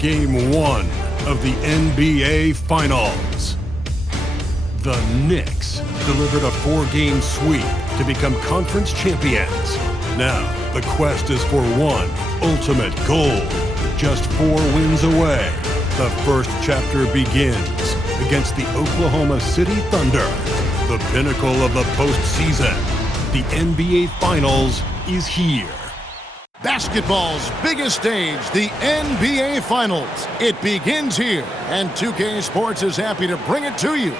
Game 1 of the NBA Finals. The Knicks delivered a 4-game sweep to become conference champions. Now, the quest is for one ultimate goal. Just 4 wins away, the first chapter begins against the Oklahoma City Thunder. The pinnacle of the postseason, the NBA Finals, is here. Basketball's biggest stage, the NBA Finals. It begins here, and 2K Sports is happy to bring it to you.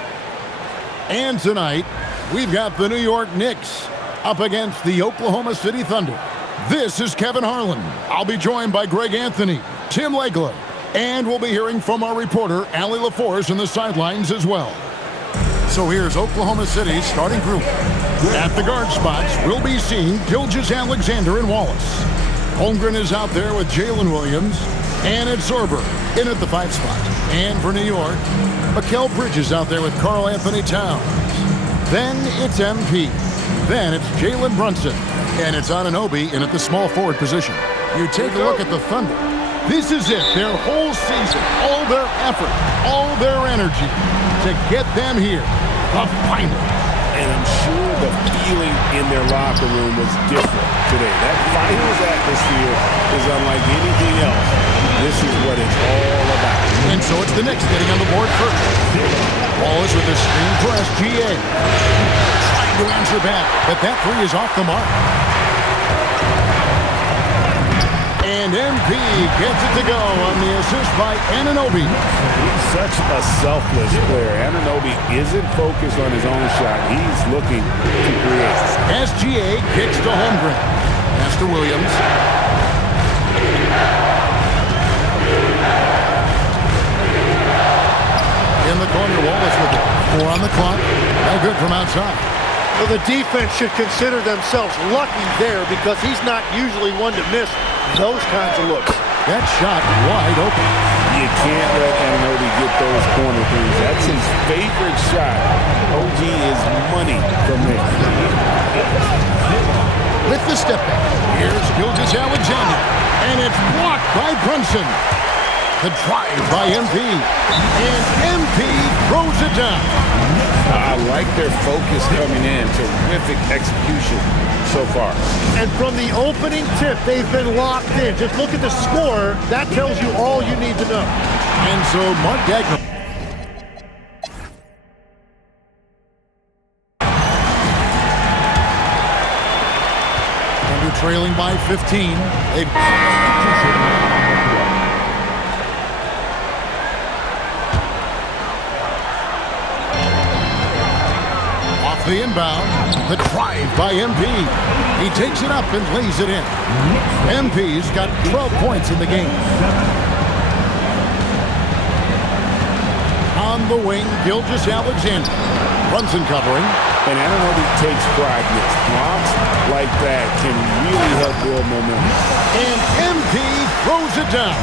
And tonight, we've got the New York Knicks up against the Oklahoma City Thunder. This is Kevin Harlan. I'll be joined by Greg Anthony, Tim Legler, and we'll be hearing from our reporter, Allie LaForce, on the sidelines as well. So here's Oklahoma City's starting group. At the guard spots, we'll be seeing Gilgeous-Alexander and Wallace. Holmgren is out there with Jalen Williams, and it's Sorber in at the 5 spot. And for New York, Mikal Bridges out there with Karl Anthony Towns. Then it's MP. Then it's Jalen Brunson. And it's Anunoby in at the small forward position. You take a look at the Thunder. This is it, their whole season, all their effort, all their energy to get them here, the finals. And I'm sure the feeling in their locker room was different today. That finals atmosphere is unlike anything else. This is what it's all about. And so it's the Knicks getting on the board first. Wallace with a screen for SGA. Trying to answer back, but that 3 is off the mark. And MP gets it to go on the assist by Anunoby. He's such a selfless player. Anunoby isn't focused on his own shot. He's looking to create. SGA kicks to Holmgren. Pass to Williams. In the corner, Wallace with it. 4 on the clock. No good from outside. Well, the defense should consider themselves lucky there because he's not usually one to miss those kinds of looks. That shot wide open. You can't let Anunoby get those corner threes. That's his favorite shot. OG is money from there. With the step back, here's Gilgeous-Alexander. And it's blocked by Brunson. The drive by MP. And MP throws it down. I like their focus coming in. Terrific execution so far. And from the opening tip, they've been locked in. Just look at the score. That tells you all you need to know. And so Mark Daigneault. Thunder trailing by 15. The inbound, the drive by MP. He takes it up and lays it in. MP's got 12 points in the game. On the wing, Gilgeous-Alexander. Brunson covering. And Anunoby takes pride in it. Blocks like that can really help build momentum. And MP throws it down.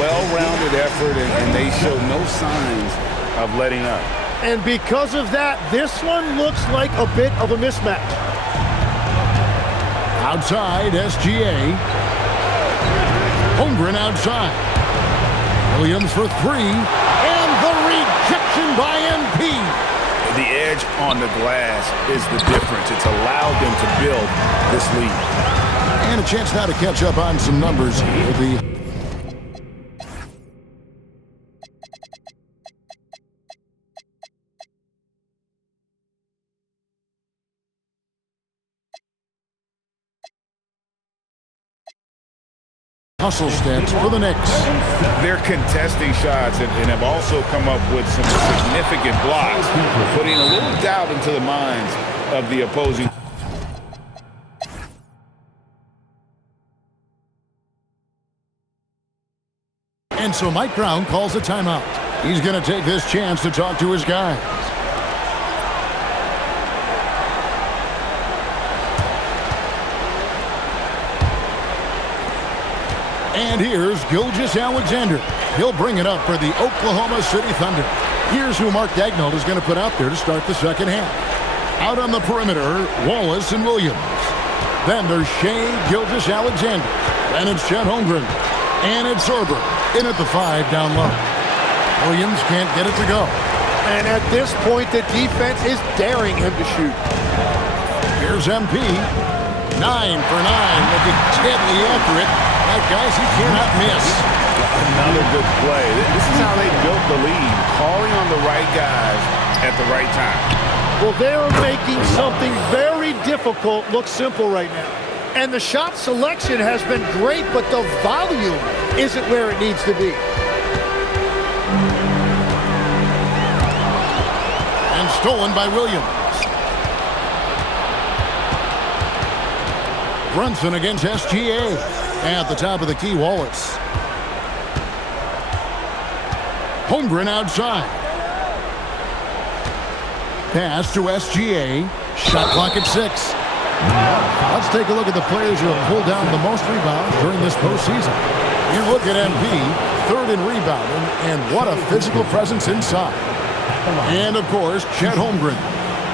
Well-rounded effort, and they show no signs of letting up. And because of that, this one looks like a bit of a mismatch. Outside, SGA. Holmgren outside. Williams for 3. And the rejection by MP. The edge on the glass is the difference. It's allowed them to build this lead. And a chance now to catch up on some numbers here. The hustle stats for the Knicks. They're contesting shots and have also come up with some significant blocks, putting a little doubt into the minds of the opposing. And so Mike Brown calls a timeout. He's going to take this chance to talk to his guys. And here's Gilgeous-Alexander. He'll bring it up for the Oklahoma City Thunder. Here's who Mark Daigneault is going to put out there to start the second half. Out on the perimeter, Wallace and Williams. Then there's Shai Gilgeous-Alexander. Then it's Chet Holmgren. And it's Sorber. In at the 5 down low. Williams can't get it to go. And at this point, the defense is daring him to shoot. Here's MP. 9 for 9, looking deadly accurate. That, guys, he cannot miss. Another good play. This is how they built the lead, calling on the right guys at the right time. Well, they're making something very difficult look simple right now. And the shot selection has been great, but the volume isn't where it needs to be. And stolen by Williams. Brunson against SGA. At the top of the key, Wallace. Holmgren outside. Pass to SGA. Shot clock at 6. Let's take a look at the players who have pulled down the most rebounds during this postseason. You look at MP, 3rd in rebounding, and what a physical presence inside. And, of course, Chet Holmgren.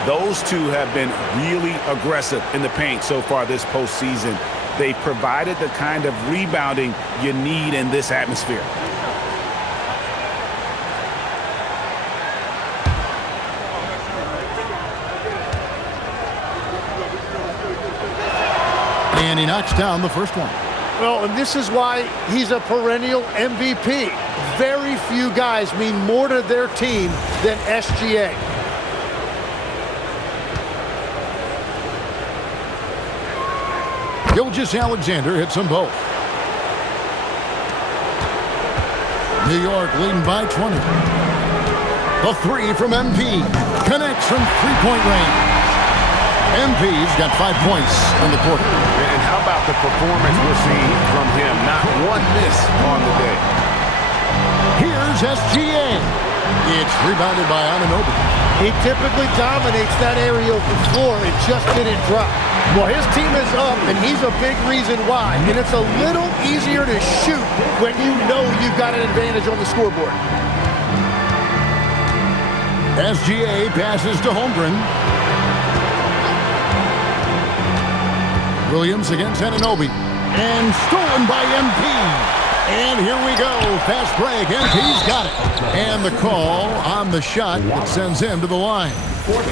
Those two have been really aggressive in the paint so far this postseason. They've provided the kind of rebounding you need in this atmosphere. And he knocks down the first one. Well, and this is why he's a perennial MVP. Very few guys mean more to their team than SGA. Gilgeous-Alexander hits them both. New York leading by 20. The 3 from MP. Connects from three-point range. MP's got 5 points in the quarter. And how about the performance we're seeing from him? Not one miss on the day. Here's SGA. It's rebounded by Anunoby. He typically dominates that area of the floor. It just didn't drop. Well, his team is up, and he's a big reason why. And it's a little easier to shoot when you know you've got an advantage on the scoreboard. SGA passes to Holmgren. Williams against Anunoby. And stolen by MP. And here we go. Fast break. MP's got it. And the call on the shot that sends him to the line.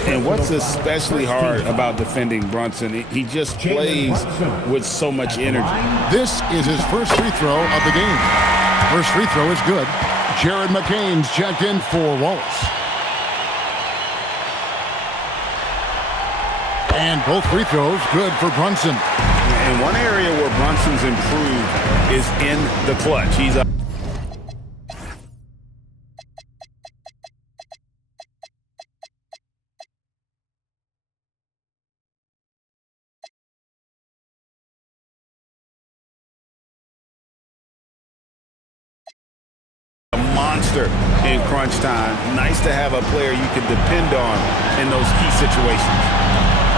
And what's especially hard about defending Brunson, he just plays with so much energy. This is his first free throw of the game. First free throw is good. Jared McCain's checked in for Wallace. And both free throws good for Brunson. And one area where Brunson's improved is in the clutch. He's a monster in crunch time. Nice to have a player you can depend on in those key situations.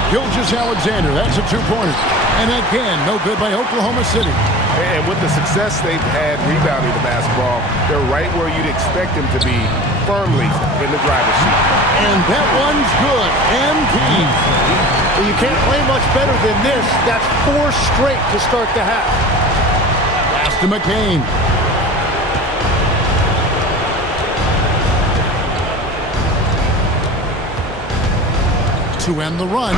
Gilgeous-Alexander, that's a two-pointer. And again, no good by Oklahoma City. And with the success they've had rebounding the basketball, they're right where you'd expect them to be, firmly in the driver's seat. And that one's good. MP. Well, you can't play much better than this. That's 4 straight to start the half. Pass to McCain. To end the run.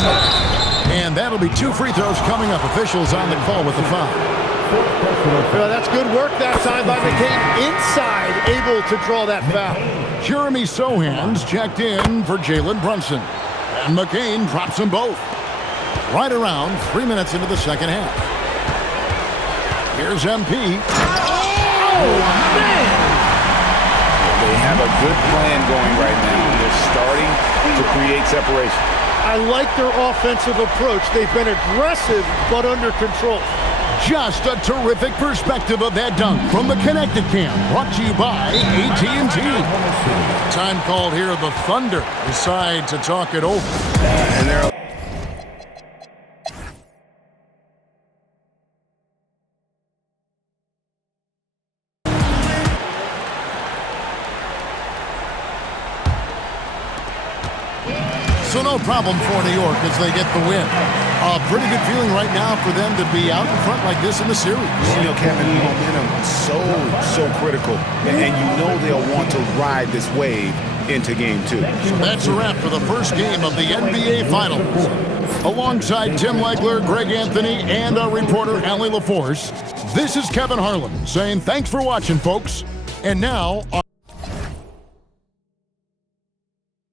And that'll be 2 free throws coming up. Officials on the call with the foul. Well, that's good work that time by McCain. Inside, able to draw that foul. Jeremy Sohan's checked in for Jalen Brunson. And McCain drops them both. Right around 3 minutes into the second half. Here's MP. Oh, man! They have a good plan going right now. They're starting to create separation. I like their offensive approach. They've been aggressive, but under control. Just a terrific perspective of that dunk from the Connected Cam. Brought to you by AT&T. Time called here. The Thunder decide to talk it over. And they're So no problem for New York as they get the win. A pretty good feeling right now for them to be out in front like this in the series. You know, Kevin, momentum so critical. And you know they'll want to ride this wave into game 2. So that's a wrap for the first game of the NBA Finals. Alongside Tim Legler, Greg Anthony, and our reporter, Allie LaForce, this is Kevin Harlan saying thanks for watching, folks. And now...